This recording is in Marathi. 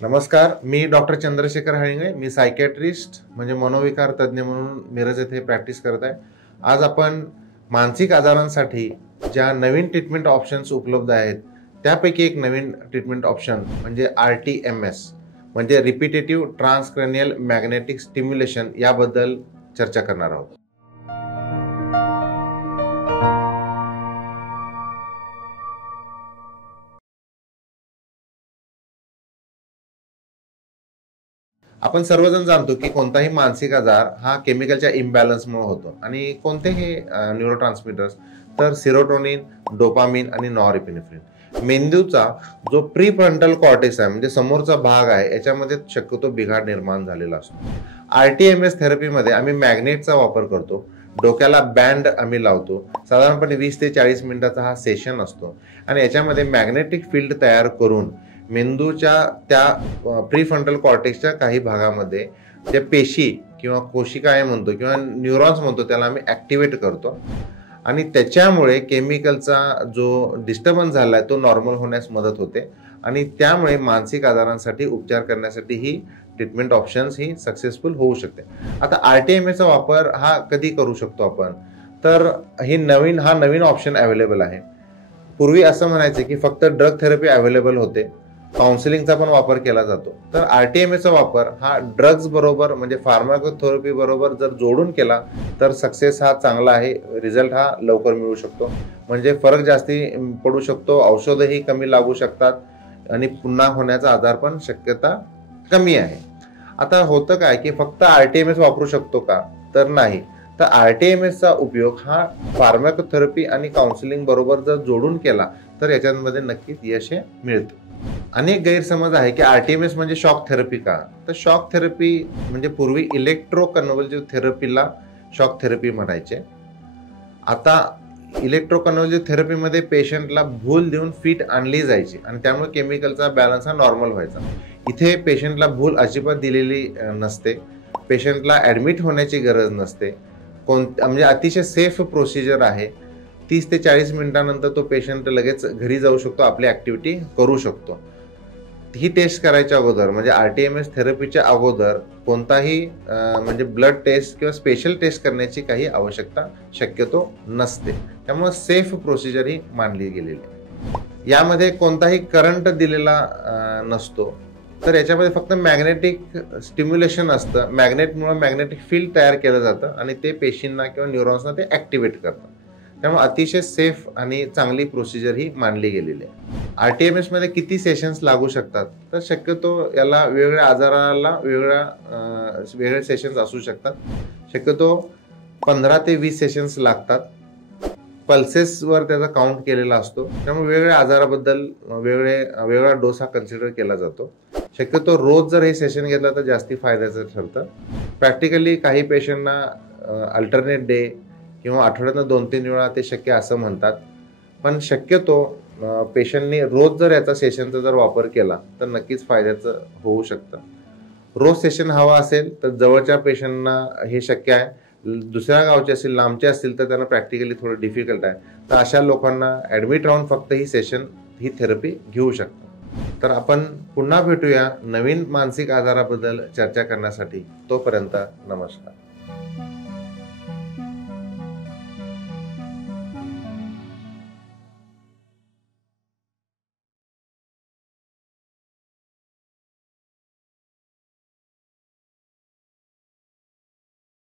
नमस्कार, मी डॉक्टर चंद्रशेखर हळिंगे. मी सायकॅट्रिस्ट म्हणजे मनोविकार तज्ज्ञ म्हणून मिरज येथे प्रॅक्टिस करत आहे. आज आपण मानसिक आजारांसाठी ज्या नवीन ट्रीटमेंट ऑप्शन्स उपलब्ध आहेत त्यापैकी एक नवीन ट्रीटमेंट ऑप्शन म्हणजे RTMS म्हणजे रिपिटेटिव्ह ट्रान्सक्रॅनियल मॅग्नेटिक स्टिम्युलेशन याबद्दल चर्चा करणार आहोत. आपण सर्वजण जाणतो की कोणताही मानसिक आजार हा केमिकलच्या इम्बॅलन्समुळे होतो आणि कोणतेही न्यूरोट्रान्समीटर्स तर सेरोटोनिन, डोपामिन आणि नॉरएपिनेफ्रिन मेंदूचा जो प्रीफ्रंटल कॉर्टेक्स आहे म्हणजे समोरचा भाग आहे याच्यामध्ये शक्यतो बिघाड निर्माण झालेला असतो. RTMS थेरपीमध्ये आम्ही मॅग्नेटचा वापर करतो. डोक्याला बँड आम्ही लावतो. साधारणपणे 20 ते 40 मिनिटाचा हा सेशन असतो आणि याच्यामध्ये मॅग्नेटिक फील्ड तयार करून मेंदूच्या त्या प्रीफ्रंटल कॉर्टेक्सच्या काही भागामध्ये ज्या पेशी किंवा कोशिका आहे म्हणतो किंवा न्यूरॉन्स म्हणतो त्याला आम्ही ॲक्टिवेट करतो आणि त्याच्यामुळे केमिकलचा जो डिस्टर्बन्स झाला आहे तो नॉर्मल होण्यास मदत होते आणि त्यामुळे मानसिक आजारांसाठी उपचार करण्यासाठी ही ट्रीटमेंट ऑप्शन्स ही सक्सेसफुल होऊ शकते. आता RTMSचा वापर हा कधी करू शकतो आपण, तर हा नवीन ऑप्शन अवेलेबल आहे. पूर्वी असं म्हणायचे की फक्त ड्रग थेरपी अवेलेबल होते, काउन्सिलिंगचा पण वापर केला जातो. तर RTMSचा वापर हा ड्रग्ज बरोबर म्हणजे फार्माकोथेरपी बरोबर जर जोडून केला तर सक्सेस हा चांगला आहे. रिझल्ट हा लवकर मिळू शकतो, म्हणजे फरक जास्ती पडू शकतो, औषधही कमी लागू शकतात आणि पुन्हा होण्याचा आजार पण शक्यता कमी आहे. आता होतं काय की फक्त RTMS वापरू शकतो का, तर नाही. तर RTMSचा उपयोग हा फार्माकोथेरपी आणि काउन्सिलिंग बरोबर जर जोडून केला तर याच्यामध्ये नक्कीच यश मिळते. अनेक गैरसमज आहे की RTMS म्हणजे शॉक थेरपी का, तर शॉक थेरपी म्हणजे पूर्वी इलेक्ट्रोकन्व्हल्सिव्ह थेरपीला शॉक थेरपी म्हणायचे. आता इलेक्ट्रोकन्व्हल्सिव्ह थेरपीमध्ये पेशंटला भूल देऊन फिट आणली जायची आणि त्यामुळे केमिकलचा बॅलन्स हा नॉर्मल व्हायचा. इथे पेशंटला भूल अजिबात दिलेली नसते, पेशंटला ॲडमिट होण्याची गरज नसते, म्हणजे अतिशय सेफ प्रोसिजर आहे. 30 ते 40 मिनिटानंतर तो पेशंट लगेच घरी जाऊ शकतो, आपली ॲक्टिव्हिटी करू शकतो. ही टेस्ट करायच्या अगोदर म्हणजे RTMS थेरपीच्या अगोदर कोणताही म्हणजे ब्लड टेस्ट किंवा स्पेशल टेस्ट करण्याची काही आवश्यकता शक्यतो नसते. त्यामुळे सेफ प्रोसिजर ही मानली गेलेली आहे. यामध्ये कोणताही करंट दिलेला नसतो, तर याच्यामध्ये फक्त मॅग्नेटिक स्टिम्युलेशन असतं. मॅग्नेटमुळे मॅग्नेटिक फील्ड तयार केलं जातं आणि ते पेशींना किंवा न्यूरॉन्सना ते ॲक्टिवेट करतं. त्यामुळे अतिशय सेफ आणि चांगली प्रोसिजर ही मानली गेलेली आहे. RTMSमध्ये किती सेशन्स लागू शकतात, तर शक्यतो याला वेगवेगळ्या आजाराला वेगळे सेशन्स असू शकतात. शक्यतो 15 ते 20 सेशन्स लागतात. पल्सेसवर त्याचा काउंट केलेला असतो, त्यामुळे वेगवेगळ्या आजाराबद्दल वेगळा डोस हा कन्सिडर केला जातो. शक्यतो रोज जर हे सेशन घेतलं तर जास्ती फायद्याचं ठरतं. प्रॅक्टिकली काही पेशंटना अल्टरनेट डे किंवा आठवड्यातनं 2-3 वेळा ते शक्य असं म्हणतात, पण शक्यतो पेशंटनी रोज जर याचा सेशनचा जर वापर केला तर नक्कीच फायद्याचं होऊ शकतं. रोज सेशन हवा असेल तर जवळच्या पेशंटना हे शक्य आहे. दुसऱ्या गावचे असतील, लांबचे असतील तर त्यांना प्रॅक्टिकली थोडं डिफिकल्ट आहे. तर अशा लोकांना ॲडमिट राहून फक्त ही थेरपी घेऊ शकतात. तर आपण पुन्हा भेटूया नवीन मानसिक आजाराबद्दल चर्चा करण्यासाठी. तोपर्यंत नमस्कार.